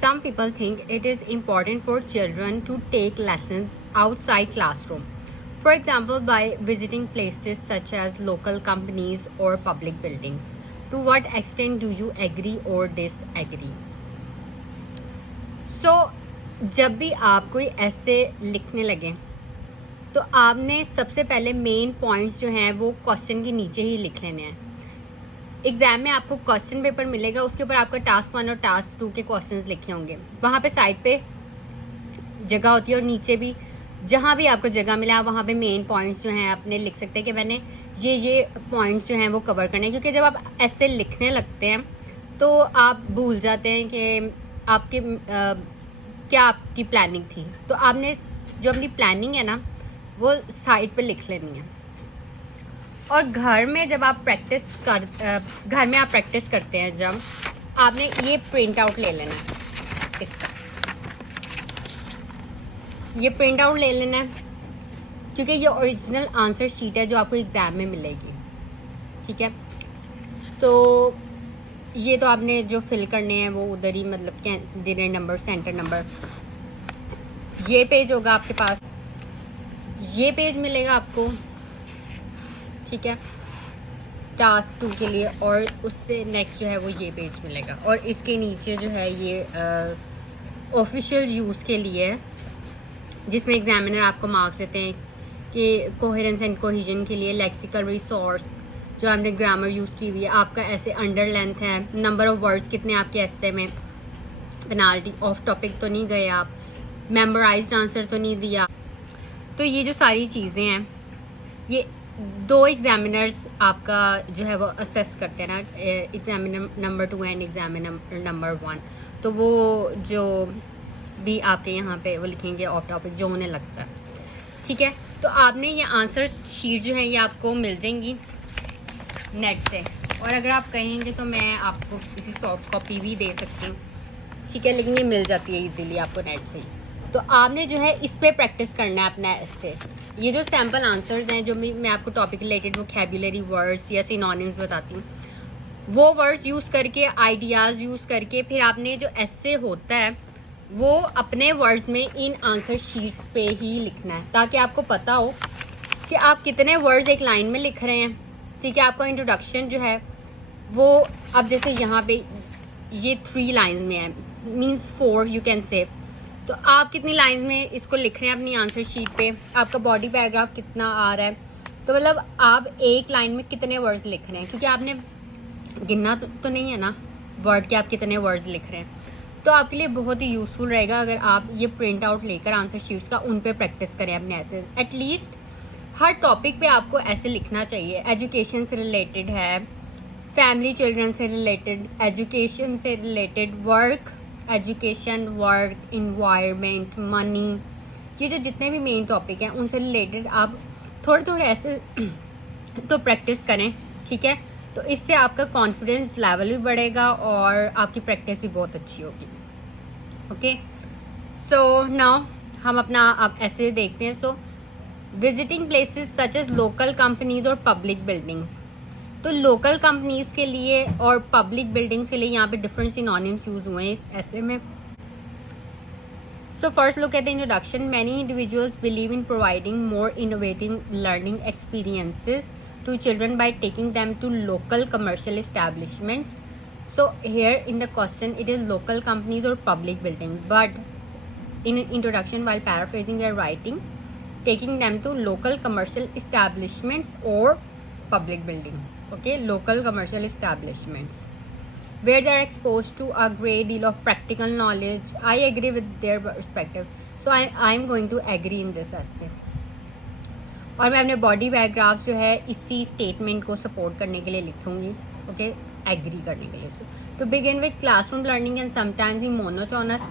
Some people think it is important for children to take lessons outside classroom. For example, by visiting places such as local companies or public buildings. To what extent do you agree or disagree? So, जब भी आप कोई ऐसे लिखने लगे तो आपने सबसे पहले मेन पॉइंट्स जो हैं वो क्वेश्चन के नीचे ही लिख लेने हैं. एग्जाम में आपको क्वेश्चन पेपर मिलेगा, उसके ऊपर आपका टास्क 1 और टास्क 2 के क्वेश्चंस लिखे होंगे. वहाँ पे साइड पे जगह होती है और नीचे भी जहाँ भी आपको जगह मिले आप वहाँ पे मेन पॉइंट्स जो हैं अपने लिख सकते हैं कि मैंने ये पॉइंट्स जो हैं वो कवर करने हैं. क्योंकि जब आप ऐसे लिखने लगते हैं तो आप भूल जाते हैं कि आपके क्या आपकी प्लानिंग थी. तो आपने जो अपनी प्लानिंग है ना वो साइड पे लिख लेनी है. और घर में जब आप घर में आप प्रैक्टिस करते हैं जब आपने ये प्रिंट आउट ले लेना है. इसका ये प्रिंट आउट ले लेना है क्योंकि ये ओरिजिनल आंसर शीट है जो आपको एग्ज़ाम में मिलेगी. ठीक है, तो ये तो आपने जो फिल करने हैं वो उधर ही मतलब कैंडिडेट नंबर, सेंटर नंबर, ये पेज होगा आपके पास, ये पेज मिलेगा आपको. ठीक है, टास्क 2 के लिए. और उससे नेक्स्ट जो है वो ये पेज मिलेगा. और इसके नीचे जो है ये ऑफिशियल यूज़ के लिए है जिसमें एग्जामिनर आपको मार्क्स देते हैं कि कोहेरेंस एंड कोहिजन के लिए लेक्सिकल रिसोर्स जो आपने ग्रामर यूज़ की हुई है, आपका ऐसे अंडर लेंथ है, नंबर ऑफ वर्ड्स कितने आपके ऐसे में, पेनाल्टी, ऑफ टॉपिक तो नहीं गए आप, मेमोराइज्ड आंसर तो नहीं दिया. तो ये जो सारी चीज़ें हैं ये 2 एग्जामिनर्स आपका जो है वो असेस करते हैं ना, examiner number 2 and examiner number 1. तो वो जो भी आपके यहाँ पे वो लिखेंगे ऑफ टॉपिक जो उन्हें लगता है. ठीक है, तो आपने ये आंसर शीट जो है ये आपको मिल जाएंगी नेट से. और अगर आप कहेंगे तो मैं आपको किसी सॉफ्ट कॉपी भी दे सकती हूँ. ठीक है, लेकिन ये मिल जाती है इजीली आपको नेट से. तो आपने जो है इस पे प्रैक्टिस करना है अपना ऐसे. ये जो सैम्पल आंसर्स हैं जो मैं आपको टॉपिक रिलेटेड वोकैबुलरी वर्ड्स या सिनोनिम्स बताती हूँ, वो वर्ड्स यूज़ करके, आइडियाज़ यूज़ करके फिर आपने जो ऐसे होता है वो अपने वर्ड्स में इन आंसर शीट्स पे ही लिखना है ताकि आपको पता हो कि आप कितने वर्ड्स एक लाइन में लिख रहे हैं. ठीक है, आपका इंट्रोडक्शन जो है वो अब जैसे यहाँ पे ये 3 लाइन में है, मीन्स 4 यू कैन से. तो आप कितनी लाइंस में इसको लिख रहे हैं अपनी आंसर शीट पे, आपका बॉडी पैराग्राफ कितना आ रहा है, तो मतलब आप एक लाइन में कितने वर्ड्स लिख रहे हैं. क्योंकि आपने गिनना तो नहीं है ना वर्ड के आप कितने वर्ड्स लिख रहे हैं. तो आपके लिए बहुत ही यूज़फुल रहेगा अगर आप ये प्रिंट आउट लेकर आंसर शीट्स का उन पे प्रैक्टिस करें अपने ऐसे. एटलीस्ट हर टॉपिक पे आपको ऐसे लिखना चाहिए. एजुकेशन से रिलेटेड है, फैमिली चिल्ड्रन से रिलेटेड, एजुकेशन से related, work, education, work, environment, money, ये जो जितने भी मेन टॉपिक हैं उनसे रिलेटेड आप थोड़े थोड़े ऐसे तो प्रैक्टिस करें. ठीक है, तो इससे आपका कॉन्फिडेंस लेवल भी बढ़ेगा और आपकी प्रैक्टिस भी बहुत अच्छी होगी. ओके, सो नाउ हम अपना अब ऐसे देखते हैं. So visiting places such as local companies और पब्लिक बिल्डिंग्स. तो लोकल कंपनीज के लिए और पब्लिक बिल्डिंग्स के लिए यहाँ पे डिफरेंट सिनोनिम्स यूज हुए हैं इस ऐसे में. So first look at the introduction. Many individuals believe in providing more innovative learning experiences to children by taking them to local commercial establishments. So here in the question it is local companies or public buildings, but in introduction while paraphrasing they are writing taking them to local commercial establishments or public buildings. Okay, local commercial establishments where they are exposed to a great deal of practical knowledge. I agree with their perspective, so I am going to agree in this essay. और मैं अपने body paragraph जो है इसी statement को support करने के लिए लिखूंगी. ओके, एग्री करने के लिए. To begin with classroom learning and sometimes in monotonous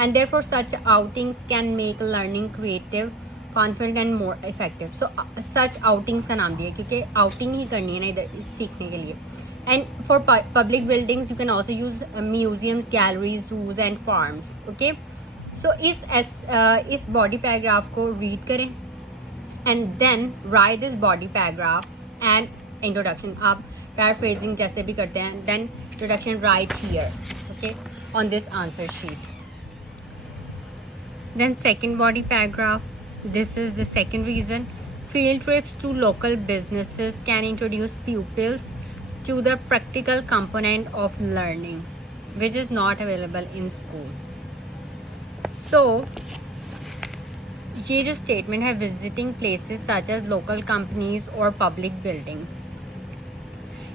and therefore such outings can make learning creative, confident and more effective. So such outings का नाम दिया क्योंकि आउटिंग ही करनी है ना इधर सीखने के लिए. And for public buildings you can also use museums, galleries, zoos and farms. Okay, so इस बॉडी पैराग्राफ को रीड करें and then write this body paragraph and introduction. आप paraphrasing जैसे भी करते हैं, then introduction right here. okay, on this answer sheet. Then second body paragraph, this is the second reason. Field trips to local businesses can introduce pupils to the practical component of learning, which is not available in school. So ये जो statement है, visiting places such as local companies और public buildings,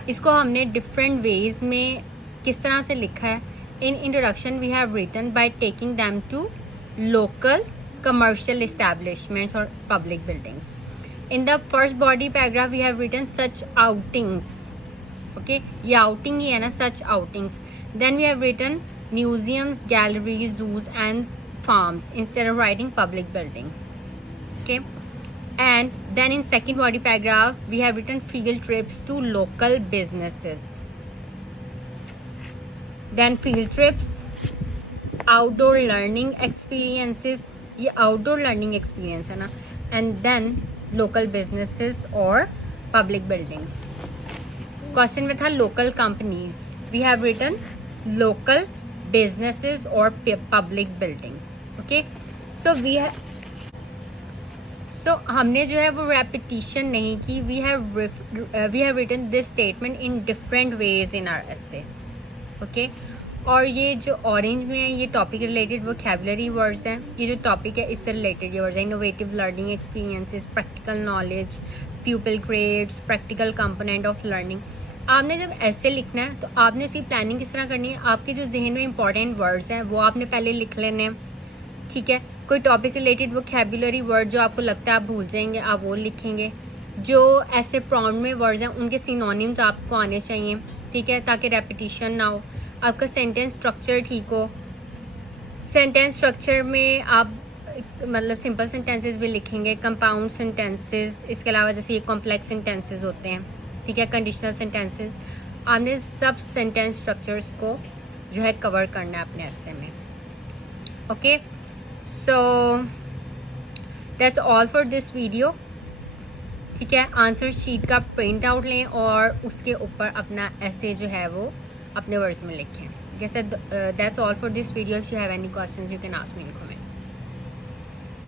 इसको हमने different ways में किस तरह से लिखा है. In introduction we have written by taking them to local commercial establishments और public buildings. In the first body paragraph we have written such outings. Okay, ये आउटिंग ही है ना, such outings. Then we have written museums, galleries, zoos and farms instead of writing public buildings. Okay, and then in second body paragraph we have written field trips to local businesses. Then field trips, outdoor learning experiences, ये outdoor learning experience है ना. And then local businesses or public buildings. Question में था local companies, we have written local businesses or public buildings. Okay, so we have, so हमने जो है वो repetition नहीं की. we have written this statement in different ways in our essay. Okay, और ये जो ऑरेंज में है ये टॉपिक रिलेटेड वोकैबुलरी वर्ड्स हैं. ये जो टॉपिक है इससे रिलेटेड ये वर्ड्स हैं. Innovative learning experiences, practical knowledge, प्यूपिल grades, practical component of learning. आपने जब ऐसे लिखना है तो आपने इसकी प्लानिंग किस तरह करनी है. आपके जो जहन में इंपॉर्टेंट वर्ड्स हैं वो आपने पहले लिख लेने हैं. ठीक है, कोई टॉपिक रिलेटेड वोकैबुलरी वर्ड जो आपको लगता है आप भूल जाएंगे आप वो लिखेंगे. जो ऐसे प्रॉम्प्ट में वर्ड्स हैं उनके सिनोनिम्स आपको आने चाहिए. ठीक है, ताकि रेपिटिशन ना हो. आपका सेंटेंस स्ट्रक्चर ठीक हो. सेंटेंस स्ट्रक्चर में आप मतलब सिंपल सेंटेंसेस भी लिखेंगे, कंपाउंड सेंटेंसेस, इसके अलावा जैसे ये कॉम्प्लेक्स सेंटेंसेस होते हैं. ठीक है, कंडीशनल सेंटेंसेस. आपने सब सेंटेंस स्ट्रक्चर्स को जो है कवर करना है अपने एसे में. Okay, so that's all for this video. ठीक है, आंसर शीट का प्रिंट आउट लें और उसके ऊपर अपना ऐसे जो है वो अपने वर्ड्स में लिखें. जैसे that's all for this video. If you have any questions you can ask me in comment.